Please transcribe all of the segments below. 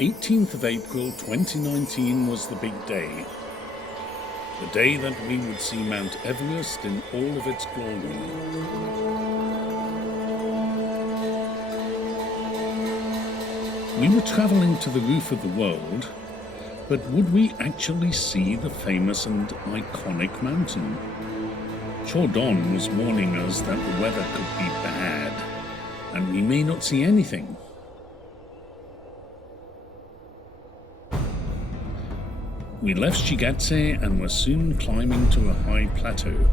18th of April 2019 was the big day. The day that we would see Mount Everest in all of its glory. We were traveling to the roof of the world, but would we actually see the famous and iconic mountain? Chordon was warning us that the weather could be bad, and we may not see anything. We left Shigatse and were soon climbing to a high plateau.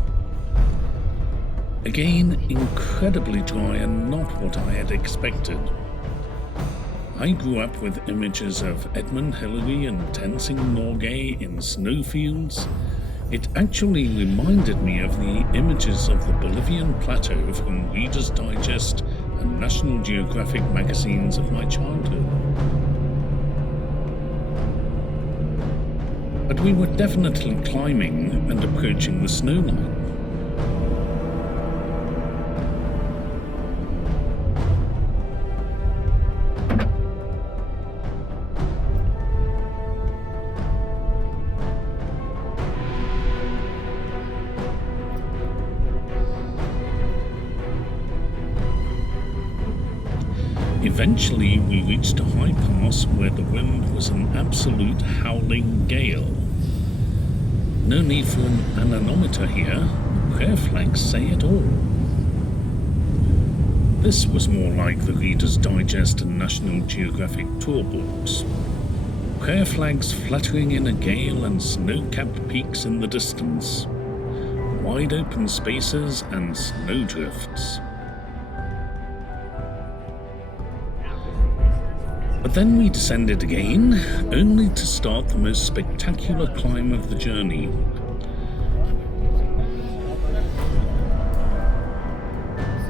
Again, incredibly dry and not what I had expected. I grew up with images of Edmund Hillary and Tenzing Norgay in snowfields. It actually reminded me of the images of the Bolivian plateau from Reader's Digest and National Geographic magazines of my childhood. But we were definitely climbing and approaching the snow line. Eventually, we reached a high pass where the wind was an absolute howling gale. No need for an anemometer here, prayer flags say it all. This was more like the Reader's Digest and National Geographic tour books. Prayer flags fluttering in a gale and snow-capped peaks in the distance. Wide open spaces and snowdrifts. But then we descended again, only to start the most spectacular climb of the journey.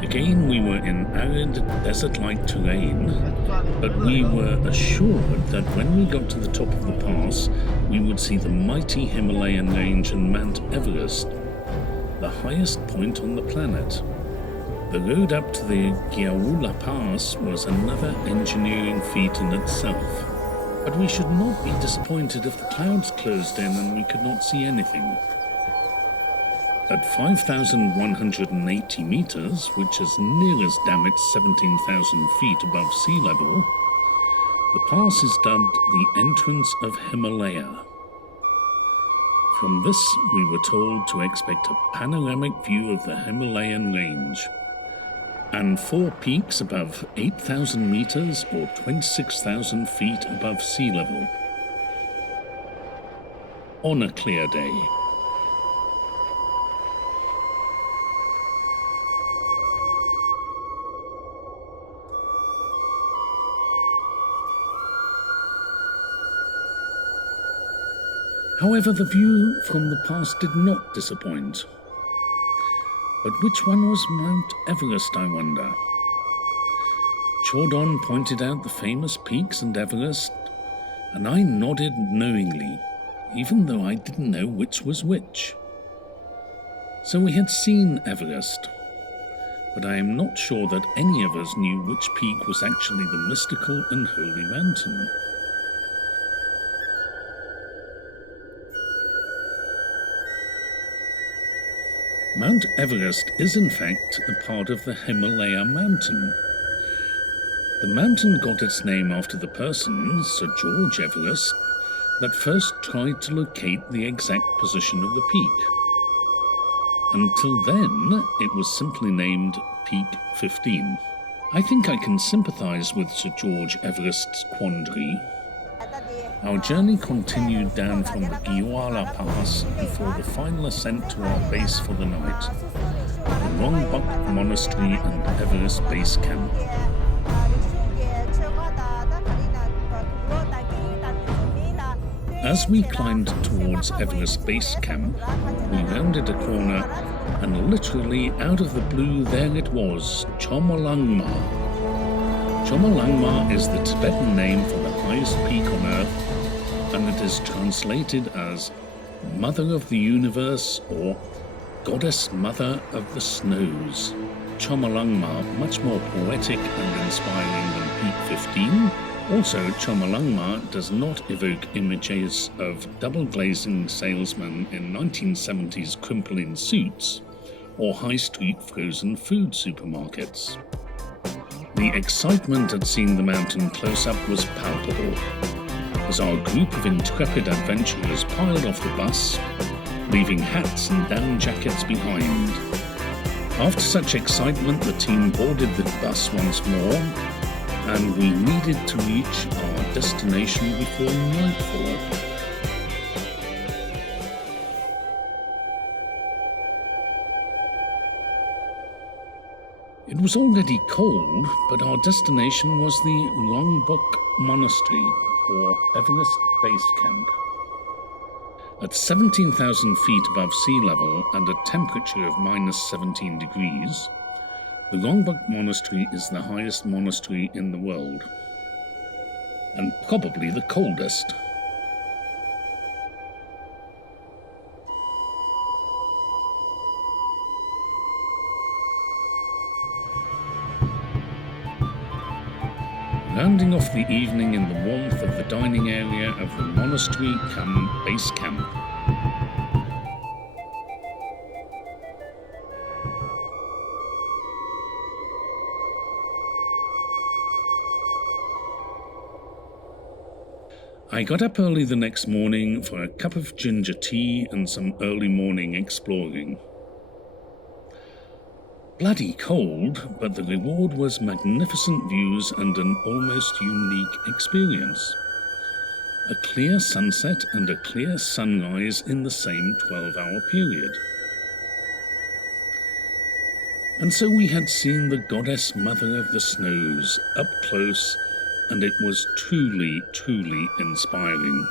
Again, we were in arid, desert-like terrain, but we were assured that when we got to the top of the pass, we would see the mighty Himalayan range and Mount Everest, the highest point on the planet. The road up to the Gyaula Pass was another engineering feat in itself, but we should not be disappointed if the clouds closed in and we could not see anything. At 5,180 meters, which is near as damn it 17,000 feet above sea level, the pass is dubbed the entrance of Himalaya. From this, we were told to expect a panoramic view of the Himalayan range, and 4 peaks above 8,000 meters or 26,000 feet above sea level. On a clear day. However, the view from the pass did not disappoint. But which one was Mount Everest, I wonder? Chordon pointed out the famous peaks and Everest, and I nodded knowingly, even though I didn't know which was which. So we had seen Everest, but I am not sure that any of us knew which peak was actually the mystical and holy mountain. Mount Everest is in fact a part of the Himalaya mountain. The mountain got its name after the person, Sir George Everest, that first tried to locate the exact position of the peak. Until then, it was simply named Peak 15. I think I can sympathize with Sir George Everest's quandary. Our journey continued down from the Gyaula Pass before the final ascent to our base for the night, the Rongbuk Monastery and Everest Base Camp. As we climbed towards Everest Base Camp, we rounded a corner and literally out of the blue there it was, Chomolungma. Chomolungma is the Tibetan name for the highest peak on Earth, and it is translated as Mother of the Universe or Goddess Mother of the Snows. Chomolungma, much more poetic and inspiring than Peak 15, Also, Chomolungma does not evoke images of double-glazing salesmen in 1970s crimpling suits or high-street frozen food supermarkets. The excitement at seeing the mountain close-up was palpable, as our group of intrepid adventurers piled off the bus, leaving hats and down jackets behind. After such excitement, the team boarded the bus once more, and we needed to reach our destination before nightfall. It was already cold, but our destination was the Rongbuk Monastery, or Everest Base Camp. At 17,000 feet above sea level and a temperature of minus 17 degrees, the Rongbuk Monastery is the highest monastery in the world, and probably the coldest. Rounding off the evening in the warmth of the dining area of the monastery cum base camp. I got up early the next morning for a cup of ginger tea and some early morning exploring. Bloody cold, but the reward was magnificent views and an almost unique experience. A clear sunset and a clear sunrise in the same 12-hour period. And so we had seen the goddess mother of the snows up close, and it was truly, truly inspiring.